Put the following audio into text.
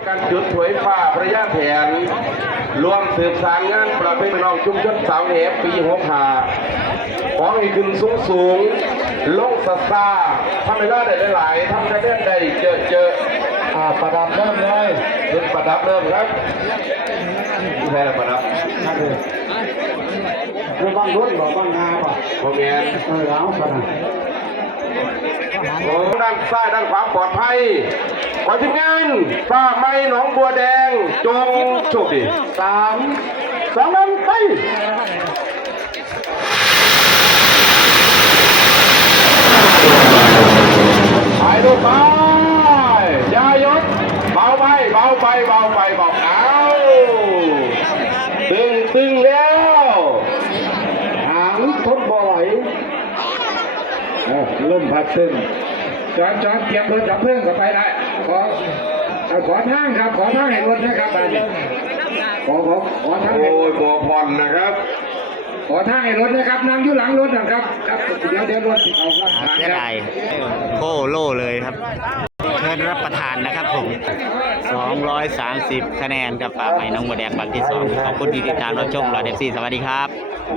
การจุดถวยฟ้าพระยาแผนรวมสืบสารงานประเพณีน้องชุมชนสาวเหบปี65ของอีกขึ้นสูงลงสตาทำให้ได้หลายๆทำได้ได้เจอประดับเริ่มเลยจุดประดับเริ่มครับที่แท้ประดับนั่นเลยคือบ้างรุ่นหรือบ้างงาป่ะโอเคแล้วขนาดด้านซ้ายด้านขวาปลอดภัยขอทีมงานฝ้าไม้หนองบัวแดงจงโชคดี3 2 1ไปไปดูไปยายศเบาไปเอาตึงแล้วหางทนบ่อยเริ่มพัดตึงจอดเก็บรถจับเพื่อนกับไปได้ขอทางครับขอทางให้รถนะครับขอทางโอ้ยบัวพรนะครับขอทางให้รถนะครับนั่งอยู่หลังรถนะครับครับเดี๋ยวรถเอาละเสียดายโคโล่เลยครับเชิญรับประทานนะครับผม230 คะแนนกับป่าไม้น้องบัวแดงบัตรที่ 2ขอบคุณที่ติดตามรับชมเราเดฟซีสวัสดีครับ